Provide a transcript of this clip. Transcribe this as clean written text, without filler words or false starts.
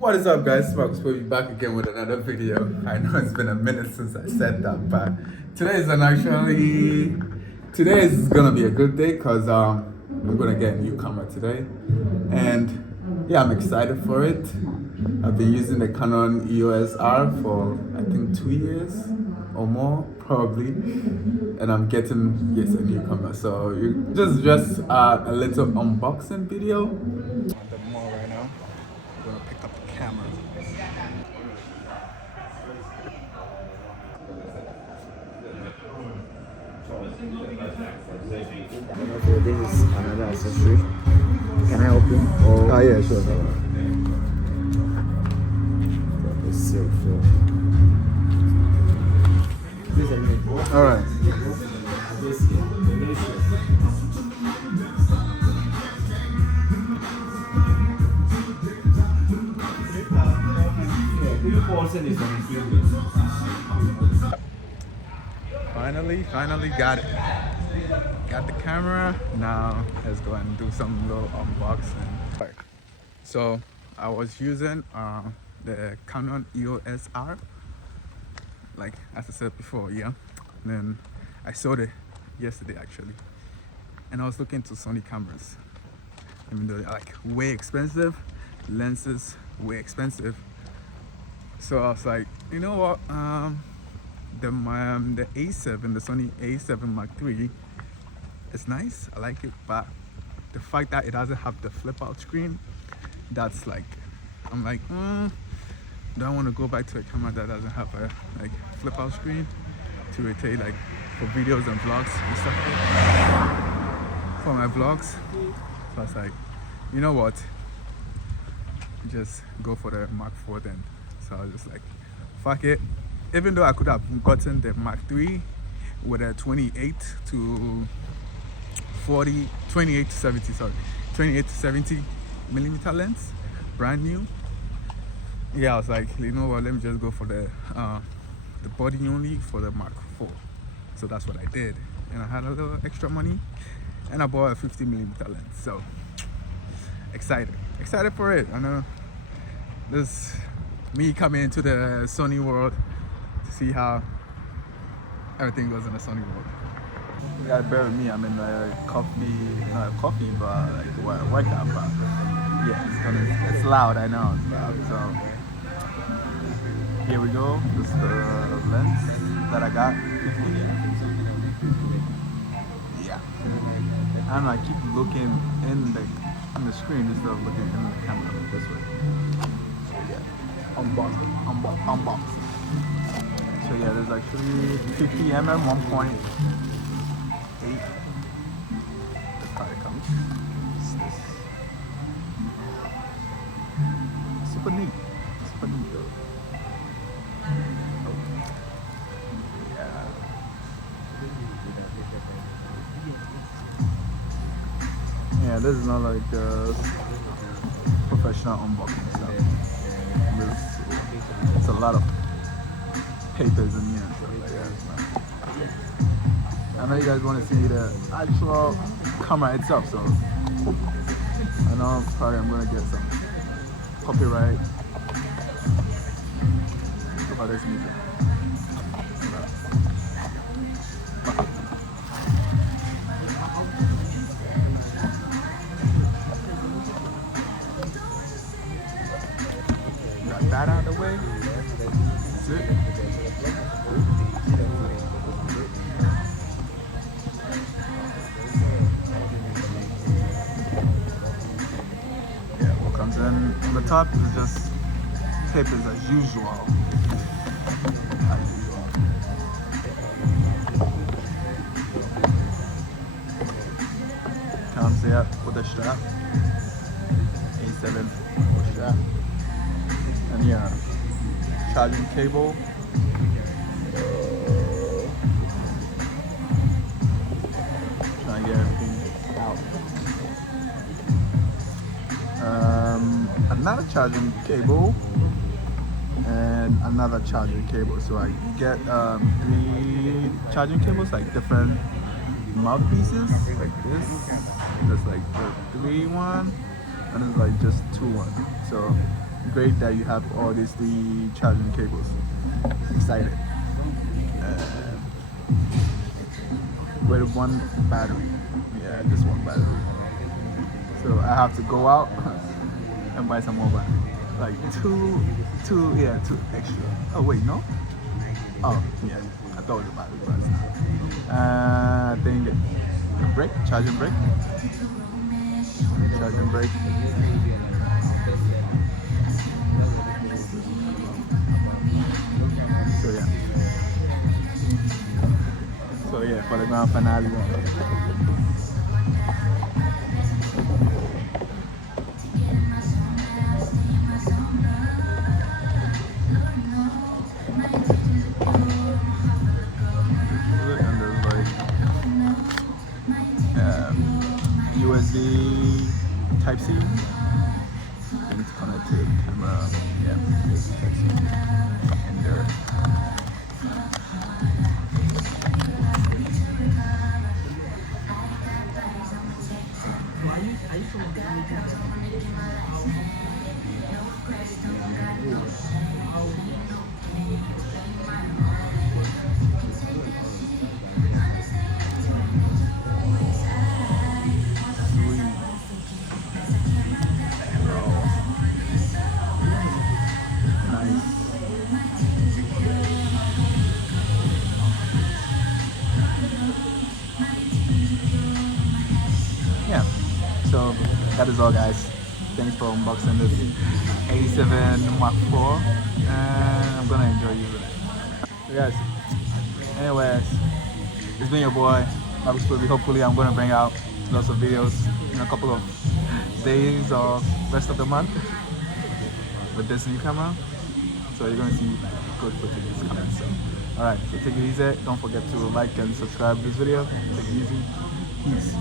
What is up, guys? Marcus will be back again with another video. I know it's been a minute since I said that, but today is gonna be a good day because I'm gonna get a new camera today, and yeah, I'm excited for it. I've been using the Canon EOS R for I think 2 years or more probably, and I'm getting yes a new camera. So you just a little unboxing video. At the mall right now. I'm gonna pick up the camera. Okay, this is another accessory. Can I help you? Or Oh yeah, sure. it's silk, so please admit. All right. This here, very sure. Finally got it. Got the camera. Now let's go and do some little unboxing. So I was using the Canon EOS R, like as I said before, yeah. And then I sold it yesterday actually, and I was looking to Sony cameras. Even though they're like way expensive, lenses way expensive. So I was like, you know what? The A7, the Sony A7 Mark III, it's nice. I like it, but the fact that it doesn't have the flip out screen, that's like, I'm like, do I want to go back to a camera that doesn't have a like flip out screen to rotate like for videos and vlogs and stuff like that? For my vlogs. So I was like, you know what? Just go for the Mark IV then. So I was just like, fuck it. Even though I could have gotten the Mark III with a 28 to 70 millimeter lens, brand new. Yeah, I was like, you know what? Let me just go for the body only for the Mark IV. So that's what I did, and I had a little extra money, and I bought a 50 millimeter lens. So excited for it. I know this me coming into the Sony world to see how everything goes in the Sony world. You gotta bear with me. I'm in the not a coffee, but like a workout. But yeah, it's loud. I know it's loud. So here we go. This is the lens that I got. Yeah, and I keep looking in the screen instead of looking in the camera this way. So yeah, unbox. So yeah, there's actually 50 mm 1.8. That's how it comes. This. Super neat though. Oh. Yeah. Yeah, this is not like professional unboxing stuff. It's a lot of papers in here and stuff like that. I know you guys want to see the actual camera itself, so I know probably I'm gonna get some copyright about this music. Got that out of the way. That's it. And on the top is just papers as usual. Comes here with a strap. A7 strap. And yeah, charging cable. Trying to get everything out. Another charging cable and another charging cable. So I get 3 charging cables, like different mouthpieces, like this. There's like the 3 one, and it's like just 2 one. So great that you have all these 3 charging cables. Excited. With 1 battery. Yeah, just 1 battery. So I have to go out and buy some more battery. Like two extra. Oh wait, no? Oh yeah, I thought it was a battery, but it's not. I think the brake, charging brake. Charging brake. So yeah. So yeah, for the grand finale one. And there's like USB Type C. And it's connected to the camera. Yeah, Type C. And there. Yeah, so that is all, guys. Thanks for unboxing this A7IV, and I'm gonna enjoy using it. So guys, anyways, it's been your boy Marcus Spoby. Hopefully I'm gonna bring out lots of videos in a couple of days or rest of the month with this new camera. So you're gonna see good footage coming soon. Alright, so take it easy. Don't forget to like and subscribe to this video. Take it easy. Peace.